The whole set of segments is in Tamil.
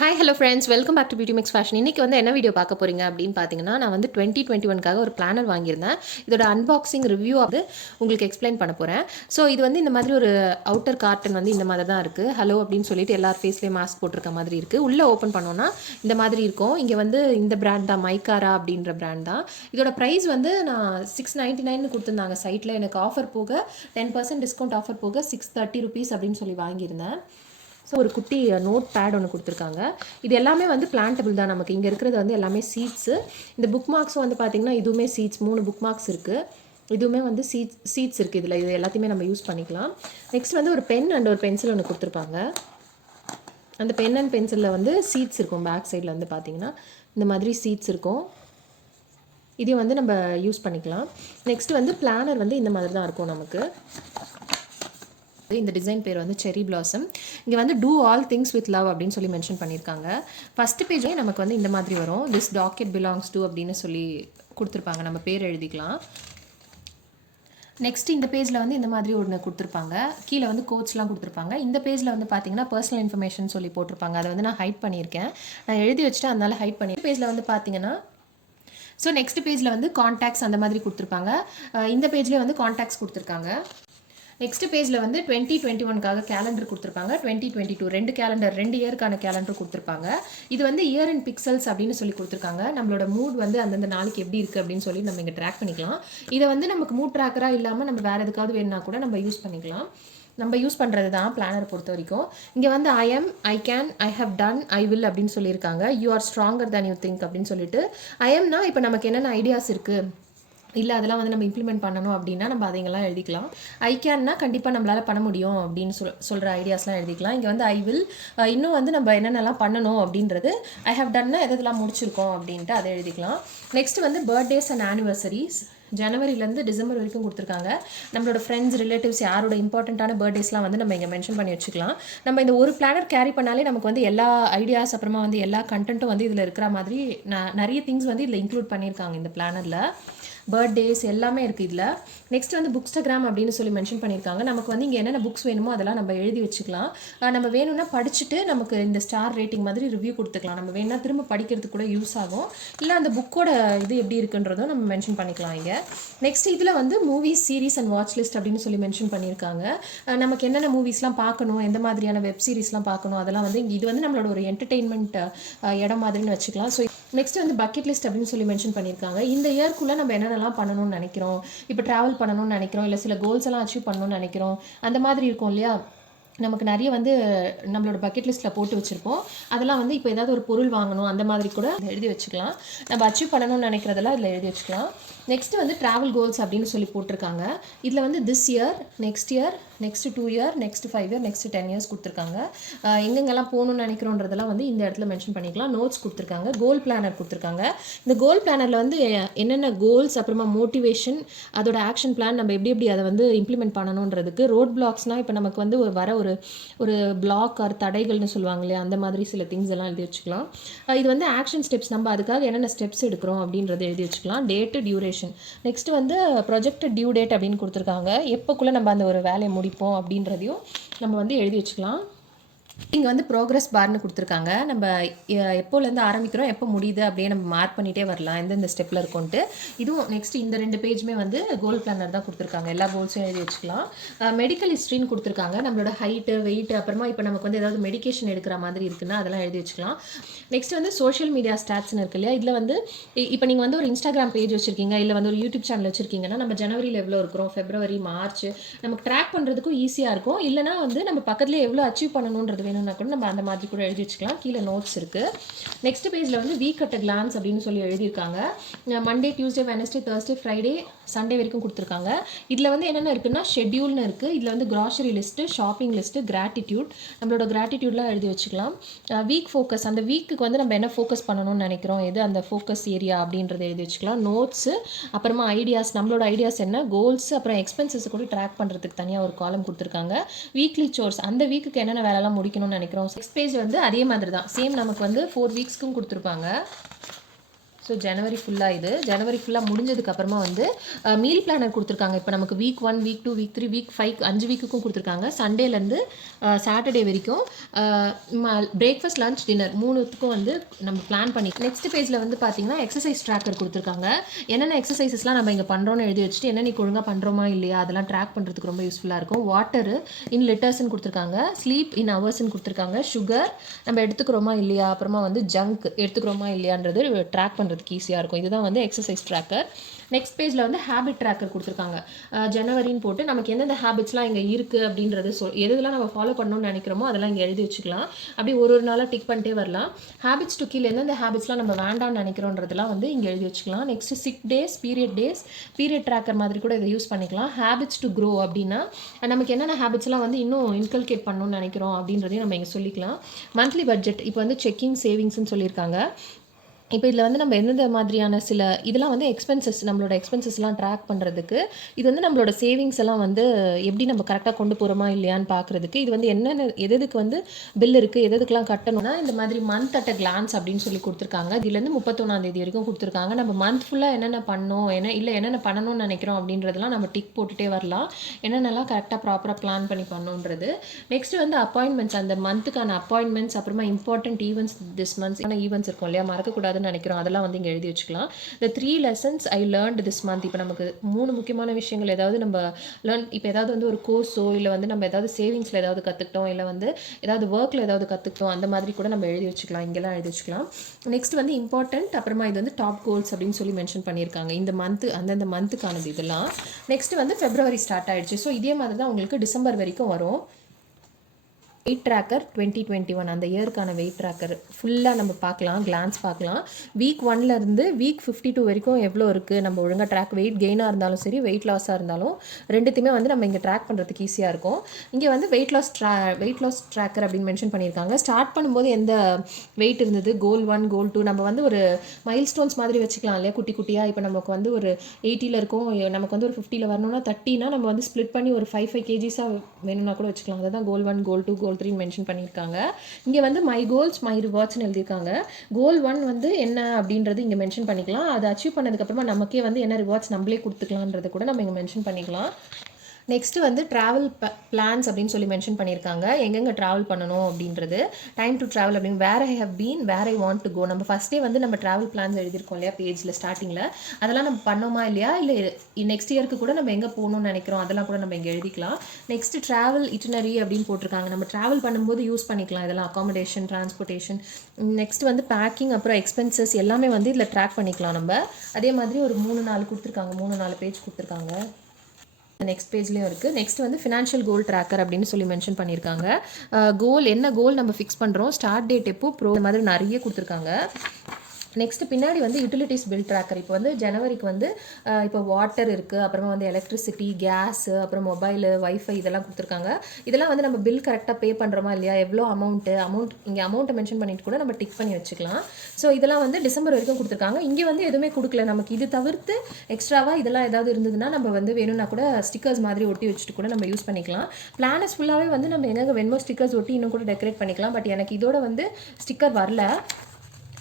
Hi hello friends, welcome back to Beauty Mix Fashion. இன்றைக்கி வந்து என்ன வீடியோ பார்க்க போகிறீங்க அப்படின்னு பார்த்தீங்கன்னா, நான் வந்து 2021க்காக ஒரு பிளானர் வாங்கியிருந்தேன். இதோட அன்பாக்சிங் ரிவ்யூ வந்து உங்களுக்கு எக்ஸ்பிளைன் பண்ண போகிறேன். ஸோ இது வந்து இந்த மாதிரி ஒரு அவுட்டர் கார்டன் வந்து இந்த மாதிரி தான் இருக்குது. ஹலோ அப்படின்னு சொல்லிட்டு எல்லார் ஃபேஸ்லேயும் மாஸ்க் போட்டிருக்க மாதிரி இருக்குது. உள்ளே ஓப்பன் பண்ணோன்னா இந்த மாதிரி இருக்கும். இங்கே வந்து இந்த பிராண்ட் தான், மைக்காரா அப்படின்ற பிராண்ட் தான். இதோட ப்ரைஸ் வந்து நான் 699 கொடுத்துருந்தாங்க சைட்டில். எனக்கு ஆஃபர் போக 10% டிஸ்கவுண்ட் ஆஃபர் போக 630 ருபீஸ் அப்படின்னு சொல்லி வாங்கியிருந்தேன். ஸோ ஒரு குட்டி நோட் பேட் ஒன்று கொடுத்துருக்காங்க. இது எல்லாமே வந்து பிளான்டபிள் தான். நமக்கு இங்கே இருக்கிறது வந்து எல்லாமே சீட்ஸு. இந்த புக் மார்க்ஸும் வந்து பார்த்திங்கன்னா இதுவுமே சீட்ஸ் 3 புக் மார்க்ஸ் இருக்குது. இதுவுமே வந்து சீட்ஸ் இருக்குது இதில். இது எல்லாத்தையுமே நம்ம யூஸ் பண்ணிக்கலாம். நெக்ஸ்ட் வந்து ஒரு பென் அண்ட் ஒரு பென்சில் ஒன்று கொடுத்துருப்பாங்க. அந்த பென் அண்ட் பென்சிலில் வந்து சீட்ஸ் இருக்கும். பேக் சைடில் வந்து பார்த்திங்கன்னா இந்த மாதிரி சீட்ஸ் இருக்கும். இதையும் வந்து நம்ம யூஸ் பண்ணிக்கலாம். நெக்ஸ்ட் வந்து பிளானர் வந்து இந்த மாதிரி தான் இருக்கும் நமக்கு. இந்த டிசைன் பேர் வந்து செரி பிளாசம். இங்கே வந்து do all things with love அப்படின்னு சொல்லி மென்ஷன் பண்ணியிருக்காங்க. ஃபஸ்ட்டு பேஜே நமக்கு வந்து இந்த மாதிரி வரும். திஸ் டாக்கெட் பிலாங்ஸ் டு அப்படின்னு சொல்லி கொடுத்துருப்பாங்க. நம்ம பேர் எழுதிக்கலாம். நெக்ஸ்ட் இந்த பேஜில் வந்து இந்த மாதிரி ஒன்று கொடுத்துருப்பாங்க. கீழே வந்து கோட்ஸ்லாம் கொடுத்துருப்பாங்க. இந்த பேஜில் வந்து பார்த்தீங்கன்னா பர்சனல் இன்ஃபர்மேஷன் சொல்லி போட்டிருப்பாங்க. அதை வந்து நான் ஹைட் பண்ணியிருக்கேன். நான் எழுதி வச்சுட்டு அதனால ஹைட் பண்ணி பேஜில் வந்து பார்த்தீங்கன்னா ஸோ நெக்ஸ்ட் பேஜில் வந்து கான்டாக்ட்ஸ் அந்த மாதிரி கொடுத்துருப்பாங்க. இந்த பேஜ்லேயே வந்து கான்டாக்ட்ஸ் கொடுத்துருக்காங்க. நெக்ஸ்ட் பேஜில் வந்து 2021க்காக கேலண்டர் கொடுத்துருப்பாங்க. 2022 2 இயருக்கான கேலண்டர் கொடுத்துருப்பாங்க. இது வந்து இயர் இன் பிக்சல்ஸ் அப்படின்னு சொல்லி கொடுத்துருக்காங்க. நம்மளோட மூட் வந்து அந்தந்த நாளைக்கு எப்படி இருக்குது அப்படின்னு சொல்லி நம்ம இங்கே ட்ராக் பண்ணிக்கலாம். இதை வந்து நமக்கு மூட் ட்ராக்கராக இல்லாமல் நம்ம வேறு எதுக்காவது வேணுன்னா கூட நம்ம யூஸ் பண்ணிக்கலாம். நம்ம யூஸ் பண்ணுறது தான் பிளானரை பொறுத்த வரைக்கும். இங்கே வந்து I am, I can, I have done, I will அப்படின்னு சொல்லியிருக்காங்க. You are stronger than you think அப்படின்னு சொல்லிட்டு. ஐ எம்னா இப்போ நமக்கு என்னென்ன ஐடியாஸ் இருக்குது, இல்லை அதெல்லாம் வந்து நம்ம இம்ப்ளிமெண்ட் பண்ணணும் அப்படின்னா நம்ம அதைங்கெல்லாம் எழுதிக்கலாம். ஐ கேன்னா கண்டிப்பாக நம்மளால் பண்ண முடியும் அப்படின்னு சொல்கிற ஐடியாஸ்லாம் எழுதிக்கலாம். இங்கே வந்து ஐ வில், இன்னும் வந்து நம்ம என்னென்னலாம் பண்ணணும் அப்படின்றது. ஐ ஹவ் டன்னா எதெல்லாம் முடிச்சிருக்கோம் அப்படின்ட்டு அதை எழுதிக்கலாம். நெக்ஸ்ட் வந்து பர்த்டேஸ் அண்ட் ஆனிவர்சரிஸ் ஜனவரிலேருந்து டிசம்பர் வரைக்கும் கொடுத்துருக்காங்க. நம்மளோட ஃப்ரெண்ட்ஸ் ரிலேட்டிவ்ஸ் யாரோட இம்பார்ட்டண்ட்டான பர்த்டேஸ்லாம் வந்து நம்ம இங்கே மென்ஷன் பண்ணி வச்சுக்கலாம். நம்ம இந்த ஒரு பிளானர் கேரி பண்ணாலே நமக்கு வந்து எல்லா ஐடியாஸ் அப்புறமா வந்து எல்லா கண்டென்ட்டும் வந்து இதில் இருக்கிற மாதிரி நிறைய திங்ஸ் வந்து இதில் இன்க்ளூட் பண்ணியிருக்காங்க இந்த பிளானரில். பர்த்டேஸ் எல்லாமே இருக்குது இதில். நெக்ஸ்ட் வந்து புக்ஸ்டாகிராம் அப்படின்னு சொல்லி மென்ஷன் பண்ணியிருக்காங்க. நமக்கு வந்து இங்கே என்னென்ன புக்ஸ் வேணுமோ அதெல்லாம் நம்ம எழுதி வச்சுக்கலாம். நம்ம வேணும்னா படிச்சுட்டு நமக்கு இந்த ஸ்டார் ரேட்டிங் மாதிரி ரிவ்யூ கொடுத்துக்கலாம். நம்ம வேணும்னா திரும்ப படிக்கிறதுக்கு கூட யூஸ் ஆகும். இல்லை அந்த புக்கோட இது எப்படி இருக்குன்றதும் நம்ம மென்ஷன் பண்ணிக்கலாம் இங்கே. நெக்ஸ்ட் இதில் வந்து movies, series and watch list அப்படின்னு சொல்லி மென்ஷன் பண்ணியிருக்காங்க. நமக்கு என்னென்ன மூவிஸ்லாம் பார்க்கணும், எந்த மாதிரியான வெப் சீரிஸ்லாம் பார்க்கணும், அதெல்லாம் வந்து இது வந்து நம்மளோட ஒரு என்டர்டெயின்மெண்ட் இடம் மாதிரின்னு வச்சுக்கலாம். ஸோ நெக்ஸ்ட் வந்து பக்கெட் லிஸ்ட் அப்படின்னு சொல்லி மென்ஷன் பண்ணியிருக்காங்க. இந்த இயர்க்குள்ளே நம்ம என்னென்னலாம் பண்ணணும்னு நினைக்கிறோம், இப்போ ட்ராவல் பண்ணணும்னு நினைக்கிறோம், இல்லை சில கோல்ஸ் எல்லாம் அச்சீவ் பண்ணணும்னு நினைக்கிறோம், அந்த மாதிரி இருக்கும் இல்லையா. நமக்கு நிறைய வந்து நம்மளோட பக்கெட் லிஸ்ட்டில் போட்டு வச்சுருப்போம். அதெல்லாம் வந்து இப்போ ஏதாவது ஒரு பொருள் வாங்கணும் அந்த மாதிரி கூட எழுதி வச்சுக்கலாம். நம்ம அச்சீவ் பண்ணணும்னு நினைக்கிறதெல்லாம் இதில் எழுதி வச்சுக்கலாம். நெக்ஸ்ட் வந்து ட்ராவல் கோல்ஸ் அப்படின்னு சொல்லி போட்டிருக்காங்க. இதில் வந்து this year, next year, next 2 year, next 5 year, next 10 years கொடுத்துருக்காங்க. எங்கெங்கெல்லாம் போகணும்னு நினைக்கிறோன்றதெல்லாம் வந்து இந்த இடத்துல மென்ஷன் பண்ணிக்கலாம். நோட்ஸ் கொடுத்துருக்காங்க. கோல் பிளானர் கொடுத்துருக்காங்க. இந்த கோல் பிளானரில் வந்து என்னென்ன கோல்ஸ், அப்புறமா மோட்டிவேஷன், அதோட ஆக்ஷன் பிளான், நம்ம எப்படி எப்படி அதை வந்து இம்ப்ளிமெண்ட் பண்ணணுன்றதுக்கு. ரோட் பிளாக்ஸ்னால் இப்போ நமக்கு வந்து வர ஒரு பிளாக் ஆர் தடைகள்னு சொல்லுவாங்க இல்லையா, அந்த மாதிரி சில திங்ஸ் எல்லாம் எழுதி வச்சுக்கலாம். இது வந்து ஆக்ஷன் ஸ்டெப்ஸ், நம்ம அதுக்காக என்னென்ன ஸ்டெப்ஸ் எடுக்கிறோம் அப்படின்றத எழுதி வச்சுக்கலாம். Date, duration. நெக்ஸ்ட் வந்து ப்ரொஜெக்டட் டியூ டேட் அப்படின்னு கொடுத்துருக்காங்க. எப்போக்குள்ளே நம்ம அந்த ஒரு வேலையை முடிப்போம் அப்படின்றதையும் நம்ம வந்து எழுதி வச்சுக்கலாம். இங்கே வந்து ப்ரோக்ரஸ் பார்னு கொடுத்துருக்காங்க. நம்ம எப்போலேருந்து ஆரம்பிக்கிறோம், எப்போ முடியுது அப்படியே நம்ம மார்க் பண்ணிகிட்டே வரலாம் எந்தெந்த ஸ்டெப்பில் இருக்கும்ன்ட்டு. இதுவும் நெக்ஸ்ட் இந்த 2 பேஜுமே வந்து கோல் பிளானர் தான் கொடுத்துருக்காங்க. எல்லா கோல்ஸும் எழுதி வச்சுக்கலாம். மெடிக்கல் ஹிஸ்ட்ரின்னு கொடுத்துருக்காங்க. நம்மளோட ஹைட்டு, வெயிட், அப்புறமா இப்போ நமக்கு வந்து ஏதாவது மெடிக்கேஷன் எடுக்கிற மாதிரி இருக்குன்னா அதெல்லாம் எழுதி வச்சுக்கலாம். நெக்ஸ்ட் வந்து சோஷியல் மீடியா ஸ்டாட்ஸ்னு இருக்கு இல்லையா. இதில் வந்து இப்போ நீங்கள் வந்து ஒரு இன்ஸ்டாகிராம் பேஜ் வச்சுருக்கீங்க, இல்லை வந்து ஒரு யூடியூப் சேனல் வச்சுருக்கீங்கன்னா நம்ம ஜனவரியில் எவ்வளோ இருக்கிறோம், ஃபெப்ரவரி, மார்ச், நமக்கு ட்ராக் பண்ணுறதுக்கும் ஈஸியாக இருக்கும். இல்லைனா வந்து நம்ம பக்கத்தில் எவ்வளோ அச்சீவ் பண்ணணுன்றது வேணும்னா கூட நம்ம அந்த மாதிரி கூட எழுதி வச்சுக்கலாம். கீழே நோட்ஸ் இருக்குது. நெக்ஸ்ட் பேஜில் வந்து வீக் அட் அ கிளான்ஸ் அப்படின்னு சொல்லி எழுதியிருக்காங்க. Monday, Tuesday, Wednesday, Thursday, Friday, Sunday வரைக்கும் கொடுத்துருக்காங்க. இதில் வந்து என்னென்ன இருக்குன்னா ஷெட்யூல்னு இருக்குது. இதில் வந்து grocery list, shopping list, gratitude, நம்மளோட கிராட்டிடியூட்லாம் எழுதி வச்சுக்கலாம். வீக் ஃபோக்கஸ், அந்த வீக்குக்கு வந்து நம்ம என்ன ஃபோக்கஸ் பண்ணணும்னு நினைக்கிறோம், எது அந்த ஃபோக்கஸ் ஏரியா அப்படின்றத எழுதி வச்சுக்கலாம். நோட்ஸு, அப்புறமா ஐடியாஸ், நம்மளோட ஐடியாஸ் என்ன, கோல்ஸ், அப்புறம் எக்ஸ்பென்சஸ் கூட ட்ராக் பண்ணுறதுக்கு தனியாக ஒரு காலம் கொடுத்துருக்காங்க. வீக்லி சோர்ஸ், அந்த வீக்குக்கு என்னென்ன வேலைலாம் முடிக்கணும்னு நினைக்கிறோம். 6 பேஜ் வந்து அதே மாதிரி தான், சேம் நமக்கு வந்து 4 வீக்ஸ்க்கும் கொடுத்துருப்பாங்க. ஸோ ஜனவரி ஃபுல்லாக இது ஜனவரி ஃபுல்லாக முடிஞ்சதுக்கப்புறமா வந்து மீல் பிளானர் கொடுத்துருக்காங்க. இப்போ நமக்கு வீக் 1 வீக் 2 வீக் 3 வீக் 5 5 வீக்குக்கும் கொடுத்துருக்காங்க. சண்டேலேருந்து சாட்டர்டே வரைக்கும் பிரேக்ஃபாஸ்ட் லஞ்ச் டின்னர் 3த்துக்கும் வந்து நம்ம பிளான் பண்ணி நெக்ஸ்ட் பேஜில் வந்து பார்த்தீங்கன்னா எக்ஸசைஸ் ட்ராக்கர் கொடுத்துருக்காங்க. என்னென்ன எக்ஸசைசஸ்லாம் நம்ம இங்கே பண்ணுறோன்னு எழுதி வச்சுட்டு என்ன நீ ஒழுங்காக பண்ணுறோமா இல்லையா அதெல்லாம் ட்ராக் பண்ணுறதுக்கு ரொம்ப யூஸ்ஃபுல்லாக இருக்கும். வாட்டரு இன் லிட்டர்ஸ்ன்னு கொடுத்துருக்காங்க. ஸ்லீப் இன் ஹவர்ஸ்ன்னு கொடுத்துருக்காங்க. சுகர் நம்ம எடுத்துக்கிறோமா இல்லையா, அப்புறமா வந்து ஜங்க் எடுத்துக்கிறோமா இல்லையான்றது ட்ராக் பண்ணுறதுக்கு ஈஸியாக இருக்கும். இதுதான் வந்து எக்ஸசைஸ் ட்ராக்கர். நெக்ஸ்ட் பேஜில் வந்து ஹேபிட் ட்ராக்கர் கொடுத்துருக்காங்க. ஜனவரின்னு போட்டு நமக்கு எந்தெந்த ஹேபிட்ஸ்லாம் இங்கே இருக்குது அப்படின்றது எதெல்லாம் நம்ம ஃபாலோ பண்ணணும்னு நினைக்கிறோமோ அதெல்லாம் இங்கே எழுதி வச்சுக்கலாம். அப்படி ஒரு நாளாக டிக் பண்ணிட்டே வரலாம். ஹேபிட்ஸ் டு கீழே எந்தெந்த ஹேபிட்ஸ்லாம் நம்ம வேண்டாம்னு நினைக்கிறோன்றதெல்லாம் வந்து இங்கே எழுதி வச்சுக்கலாம். Next sick days, period tracker மாதிரி கூட இதை யூஸ் பண்ணிக்கலாம். ஹேபிட்ஸ் டு க்ரோ அப்படின்னா நமக்கு என்னென்ன ஹேபிட்ஸ்லாம் வந்து இன்னும் இன்கல்கேட் பண்ணணும்னு நினைக்கிறோம் அப்படின்றதையும் நம்ம இங்கே சொல்லிக்கலாம். மந்த்லி பட்ஜெட் இப்போ வந்து செக்கிங் சேவிங்ஸ்ன்னு சொல்லியிருக்காங்க. இப்போ இதில் வந்து நம்ம எந்தெந்த மாதிரியான சில இதெல்லாம் வந்து எக்ஸ்பென்சஸ் நம்மளோட எக்ஸ்பென்சஸ்லாம் ட்ராக் பண்ணுறதுக்கு இது வந்து நம்மளோட சேவிங்ஸ் எல்லாம் வந்து எப்படி நம்ம கரெக்டாக கொண்டு போகிறோமா இல்லையான்னு பார்க்குறதுக்கு இது வந்து என்னென்ன எதுக்கு வந்து பில் இருக்குது எதுக்கெலாம் கட்டணும்னா இந்த மாதிரி மந்த் அட் அ கிளான்ஸ் அப்படின்னு சொல்லி கொடுத்துருக்காங்க. இதுலேருந்து 31ஆம் தேதி வரைக்கும் கொடுத்துருக்காங்க. நம்ம மந்த் ஃபுல்லாக என்னென்ன பண்ணோம் என்னென்ன பண்ணணும்னு நினைக்கிறோம் அப்படின்றதெல்லாம் நம்ம டிக் போட்டுகிட்டே வரலாம். என்னென்னலாம் கரெக்டாக ப்ராப்பராக பிளான் பண்ணி பண்ணணுன்றது. நெக்ஸ்ட் வந்து அப்பாயின்மெண்ட்ஸ் அந்த மந்த்துக்கான அப்பாயின்மெண்ட்ஸ் அப்புறமா important events this months events இருக்கும் இல்லையா மறக்கக்கூடாது நினைக்கிறோம் அதெல்லாம் வந்து இங்கே எழுதி வச்சுக்கலாம். the 3 lessons I learned this month. இப்போ நமக்கு 3 முக்கியமான விஷயங்கள் ஏதாவது நம்ம இப்போ ஏதாவது வந்து ஒரு கோர்ஸோ இல்லை வந்து நம்ம ஏதாவது சேவிங்ஸில் ஏதாவது கற்றுக்கிட்டோம் இல்லை வந்து ஏதாவது ஒர்க்கில் ஏதாவது கற்றுக்கிட்டோம் அந்த மாதிரி கூட நம்ம எழுதி வச்சுக்கலாம். இங்கெல்லாம் எழுதி வச்சுக்கலாம். நெக்ஸ்ட் வந்து இம்பார்ட்டன்ட் அப்புறமா இது வந்து டாப் கோல்ஸ் அப்படின்னு சொல்லி மென்ஷன் பண்ணியிருக்காங்க. இந்த மந்த்து அந்தந்த மந்த்துக்கானது இதெல்லாம். நெக்ஸ்ட் வந்து ஃபெப்ரவரி ஸ்டார்ட் ஆயிடுச்சு. ஸோ இதே மாதிரி தான் உங்களுக்கு டிசம்பர் வரைக்கும் வரும். வெயிட் ட்ராக்கர் 2021 அந்த இயருக்கான வெயிட் ட்ராக்கர் ஃபுல்லாக நம்ம பார்க்கலாம், கிளான்ஸ் பார்க்கலாம். வீக் 1லேருந்து வீக் 52 வரைக்கும் எவ்வளோ இருக்குது நம்ம ஒழுங்காக ட்ராக் வெயிட் கெயினாக இருந்தாலும் சரி வெயிட் லாஸாக இருந்தாலும் ரெண்டுத்தையுமே வந்து நம்ம இங்கே ட்ராக் பண்ணுறதுக்கு ஈஸியாக இருக்கும். இங்கே வந்து வெயிட் லாஸ் ட்ராக்கர் அப்படின்னு மென்ஷன் பண்ணியிருக்காங்க. ஸ்டார்ட் பண்ணும்போது எந்த வெயிட் இருந்தது, கோல் 1 கோல் 2 நம்ம வந்து ஒரு மைல் ஸ்டோன்ஸ் மாதிரி வச்சுக்கலாம் இல்லையா குட்டி குட்டியாக. இப்போ நமக்கு வந்து ஒரு 80ல் இருக்கும், நமக்கு வந்து ஒரு 50ல் வரணும்னா 30னா நம்ம வந்து ஸ்ப்ளிட் பண்ணி ஒரு 5 kgs வேணும்னா கூட வச்சுக்கலாம். அதை தான் கோல் 1 கோல் 2 கோல் 3 மென்ஷன் பண்ணியிருக்காங்க. இங்கே வந்து மை கோல்ஸ் மை ரிவார்ட்ஸ்னு எழுதியிருக்காங்க. கோல் 1 வந்து என்ன அப்படின்றது இங்கே மென்ஷன் பண்ணிக்கலாம். அதை அச்சீவ் பண்ணதுக்கப்புறமா நமக்கே வந்து என்ன ரிவார்ட்ஸ் நம்மளே கொடுத்துக்கலான்றதை கூட நம்ம இங்கே மென்ஷன் பண்ணிக்கலாம். நெக்ஸ்ட்டு வந்து ட்ராவல் பிளான்ஸ் அப்படின்னு சொல்லி மென்ஷன் பண்ணியிருக்காங்க. எங்கெங்கே ட்ராவல் பண்ணணும் அப்படின்றது. டைம் டு ட்ராவல் அப்படின்னு where I have been where I want to go. நம்ம ஃபஸ்ட்டே வந்து நம்ம ட்ராவல் பிளான்ஸ் எழுதியிருக்கோம் இல்லையா பேஜில் ஸ்டார்டிங்கில். அதெல்லாம் நம்ம பண்ணோமா இல்லையா, இல்லை நெக்ஸ்ட் இயருக்கு கூட நம்ம எங்கே போகணும்னு நினைக்கிறோம் அதெல்லாம் கூட நம்ம இங்கே எழுதிக்கலாம். நெக்ஸ்ட்டு ட்ராவல் இட்டினரி அப்படின்னு போட்டிருக்காங்க. நம்ம ட்ராவல் பண்ணும்போது யூஸ் பண்ணிக்கலாம் இதெல்லாம். அகாமடேஷன், டிரான்ஸ்போர்ட்டேஷன், நெக்ஸ்ட் வந்து பேக்கிங், அப்புறம் எக்ஸ்பென்சஸ் எல்லாமே வந்து இதில் ட்ராக் பண்ணிக்கலாம் நம்ம. அதே மாதிரி ஒரு 3-4 கொடுத்துருக்காங்க, 3-4 பேஜ் கொடுத்துருக்காங்க. நெக்ஸ்ட் பேஜ்லேயும் இருக்குது. நெக்ஸ்ட் வந்து ஃபினான்ஷியல் கோல் ட்ராக்கர் அப்படின்னு சொல்லி மென்ஷன் பண்ணியிருக்காங்க. கோல் என்ன கோல் நம்ம ஃபிக்ஸ் பண்ணுறோம், ஸ்டார்ட் டேட் எப்போ, இந்த மாதிரி நிறைய கொடுத்துருக்காங்க. நெக்ஸ்ட் பின்னாடி வந்து யூட்டிலிட்டிஸ் பில் ட்ராக்கர். இப்போ வந்து ஜனவரிக்கு வந்து இப்போ வாட்டர் இருக்குது, அப்புறமா வந்து எலக்ட்ரிசிட்டி, கேஸு, அப்புறம் மொபைலு, வைஃபை இதெல்லாம் கொடுத்துருக்காங்க. இதெல்லாம் வந்து நம்ம பில் கரெக்டாக பே பண்ணுறோமா இல்லையா, எவ்வளோ அமௌண்ட் இங்கே அமௌண்ட்டை மென்ஷன் பண்ணிட்டு கூட நம்ம டிக் பண்ணி வச்சுக்கலாம். ஸோ இதெல்லாம் வந்து டிசம்பர் வரைக்கும் கொடுத்துருக்காங்க. இங்கே வந்து எதுவுமே கொடுக்கல நமக்கு. இது தவிர்த்து எக்ஸ்ட்ராவாக இதெல்லாம் ஏதாவது இருந்ததுன்னா நம்ம வந்து வேணும்னா கூட ஸ்டிக்கர்ஸ் மாதிரி ஒட்டி வச்சுட்டு கூட நம்ம யூஸ் பண்ணிக்கலாம். பிளானஸ் ஃபுல்லாகவே வந்து நம்ம எங்கே வேணுமோ ஸ்டிக்கர்ஸ் ஒட்டி இன்னும் கூட டெக்கரேட் பண்ணிக்கலாம். பட் எனக்கு இதோட வந்து ஸ்டிக்கர் வரல.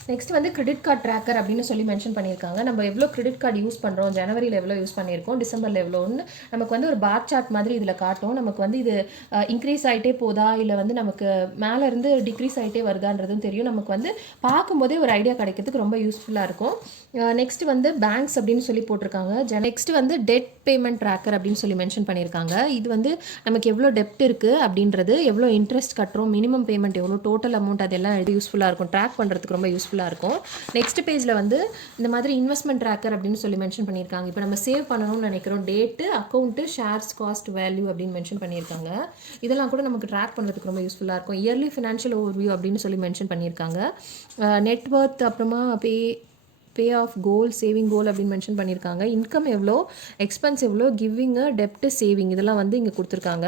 நெக்ஸ்ட் வந்து கிரெடிட் கார்டு ட்ராக்கர் அப்படின்னு சொல்லி மென்ஷன் பண்ணியிருக்காங்க. நம்ம எவ்வளோ கிரெடிட் கார்டு யூஸ் பண்ணுறோம், ஜனவரியில் எவ்வளோ யூஸ் பண்ணியிருக்கோம், டிசம்பரில் எவ்வளோன்னு நமக்கு வந்து ஒரு பார் சார்ட் மாதிரி இதில் காட்டும். நமக்கு வந்து இது இன்க்ரீஸ் ஆகிட்டே போதா இல்லை வந்து நமக்கு மேலே இருந்து டிக்ரீஸ் ஆகிட்டே வருதான்றதும் தெரியும். நமக்கு வந்து பார்க்கும்போதே ஒரு ஐடியா கிடைக்கிறதுக்கு ரொம்ப யூஸ்ஃபுல்லாக இருக்கும். நெக்ஸ்ட் வந்து பேங்க்ஸ் அப்படின்னு சொல்லி போட்டிருக்காங்க. நெக்ஸ்ட் வந்து டெட் பேமெண்ட் ட்ராக்கர் அப்படின்னு சொல்லி மென்ஷன் பண்ணியிருக்காங்க. இது வந்து நமக்கு எவ்வளோ டெப்ட் இருக்குது அப்படின்றது, எவ்வளோ இன்ட்ரெஸ்ட் கட்டுறோம், மினிமம் பேமெண்ட் எவ்வளோ, டோட்டல் அமௌண்ட், அதெல்லாம் யூஸ்ஃபுல்லாக இருக்கும். ட்ராக் பண்ணுறதுக்கு ரொம்ப யூஸ்ஃபுல்லாக இருக்கும். நெக்ஸ்ட் பேஜில் வந்து இந்த மாதிரி இன்வெஸ்ட்மெண்ட் ட்ராக்கர் அப்படின்னு சொல்லி மென்ஷன் பண்ணியிருக்காங்க. இப்போ நம்ம சேவ் பண்ணணும்னு நினைக்கிறோம், date, account, shares, cost, value அப்படின்னு மென்ஷன் பண்ணியிருக்காங்க. இதெல்லாம் கூட நமக்கு ட்ராக் பண்ணுறதுக்கு ரொம்ப யூஸ்ஃபுல்லாக இருக்கும். இயர்லி ஃபினான்ஷியல் ஓவர்வியூ அப்படின்னு சொல்லி மென்ஷன் பண்ணியிருக்காங்க. நெட்வொர்த், அப்புறமா பே ஆஃப் கோல், சேவிங் கோல் அப்படின்னு மென்ஷன் பண்ணியிருக்காங்க. இன்கம் எவ்வளோ, எக்ஸ்பென்ஸ் எவ்வளோ, கிவிங்கு, டெப்ட்டு, சேவிங் இதெல்லாம் வந்து இங்கே கொடுத்துருக்காங்க.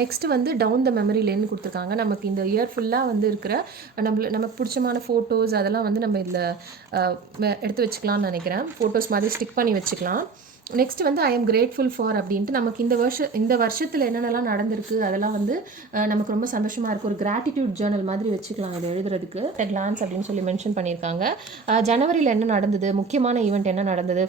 நெக்ஸ்ட் வந்து டவுன் த மெமரி லேன்னு கொடுத்துருக்காங்க. நமக்கு இந்த இயர் ஃபுல்லாக வந்து இருக்கிற நமக்கு பிடிச்சமான ஃபோட்டோஸ் அதெல்லாம் வந்து நம்ம இதில் எடுத்து வச்சுக்கலாம்னு நினைக்கிறேன். ஃபோட்டோஸ் மாதிரி ஸ்டிக் பண்ணி வச்சுக்கலாம். நெக்ஸ்ட் வந்து ஐ எம் கிரேட்ஃபுல் ஃபார் அப்படின்ட்டு நமக்கு இந்த வருஷத்தில் என்னென்னலாம் நடந்திருக்கு அதெல்லாம் வந்து நமக்கு ரொம்ப சந்தோஷமாக இருக்குது. ஒரு கிராட்டிடியூட் ஜேர்னல் மாதிரி வச்சுக்கலாம் அது எழுதுறதுக்கு. கிளான்ஸ் அப்படின்னு சொல்லி மென்ஷன் பண்ணியிருக்காங்க. ஜனவரியில் என்ன நடந்தது, முக்கியமான ஈவெண்ட் என்ன நடந்தது,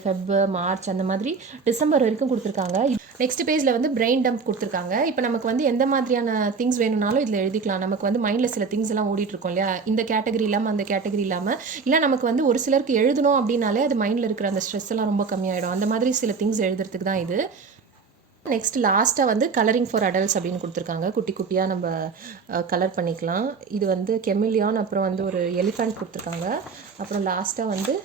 மார்ச் அந்த மாதிரி டிசம்பர் வரைக்கும் கொடுத்துருக்காங்க. நெக்ஸ்ட் பேஜில் வந்து பிரெயின் டம்ப் கொடுத்துருக்காங்க. இப்போ நமக்கு வந்து எந்த மாதிரியான திங்ஸ் வேணும்னாலும் இதில் எழுதிக்கலாம். நமக்கு வந்து மைண்டில் சில திங்ஸ் எல்லாம் ஓடிட்டு இருக்கோம் இல்லையா, இந்த கேட்டகரி இல்லாமல் அந்த கேட்டகரி இல்லாமல், இல்லை நமக்கு வந்து ஒரு சிலருக்கு எழுதணும் அப்படின்னாலே அது மைண்டில் இருக்கிற அந்த ஸ்ட்ரெஸ் எல்லாம் ரொம்ப கம்மியாயிடும். அந்த மாதிரி சில திங்ஸ் எழுதுறதுக்கு தான் இது. நெக்ஸ்ட் லாஸ்ட்டாக வந்து கலரிங் ஃபார் அடல்ட்ஸ் அப்படின்னு கொடுத்துருக்காங்க. குட்டி குட்டியாக நம்ம கலர் பண்ணிக்கலாம். இது வந்து கெமிலியான், அப்புறம் வந்து ஒரு எலிஃபண்ட் கொடுத்துருக்காங்க, அப்புறம் லாஸ்ட்டாக வந்து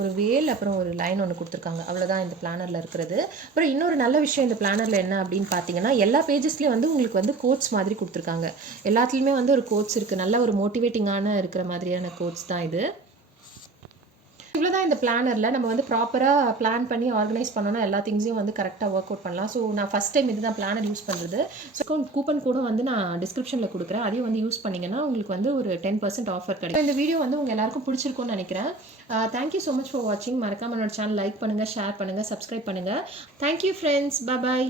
ஒரு வேல், அப்புறம் ஒரு லைன் ஒன்று கொடுத்துருக்காங்க. அவ்வளோதான் இந்த பிளானரில் இருக்கிறது. அப்புறம் இன்னொரு நல்ல விஷயம் இந்த பிளானரில் என்ன அப்படின்னு பார்த்தீங்கன்னா, எல்லா பேஜஸ்லேயும் வந்து உங்களுக்கு வந்து கோட்ஸ் மாதிரி கொடுத்துருக்காங்க. எல்லாத்துலேயுமே வந்து ஒரு கோட்ஸ் இருக்குது. நல்ல ஒரு மோட்டிவேட்டிங்கான இருக்கிற மாதிரியான கோட்ஸ் தான் இது. இவ்வளோதான் இந்த பிளானரில். நம்ம வந்து ப்ராப்பராக பிளான் பண்ணி ஆர்கனைஸ் பண்ணோன்னா எல்லா திங்ஸையும் வந்து கரெக்டாக ஒர்க் அவுட் பண்ணலாம். ஸோ நான் ஃபஸ்ட் டைம் இது தான் பிளானர் யூஸ் பண்ணுறது. ஸோ கூப்பன் கூட வந்து நான் டிஸ்கிரிப்ஷனில் கொடுக்குறேன். அதையும் வந்து யூஸ் பண்ணிங்கன்னா உங்களுக்கு வந்து ஒரு 10% ஆஃபர் கிடைக்கும். இந்த வீடியோ வந்து உங்கள் எல்லாருக்கும் பிடிச்சிருக்கும்னு நினைக்கிறேன். தேங்க்யூ ஸோ மச் ஃபார் வாட்சிங். மறக்காம என்னோட சேனல் லைக் பண்ணுங்கள், ஷேர் பண்ணுங்கள், சப்ஸ்கிரைப் பண்ணுங்கள். Thank you friends. பாய்.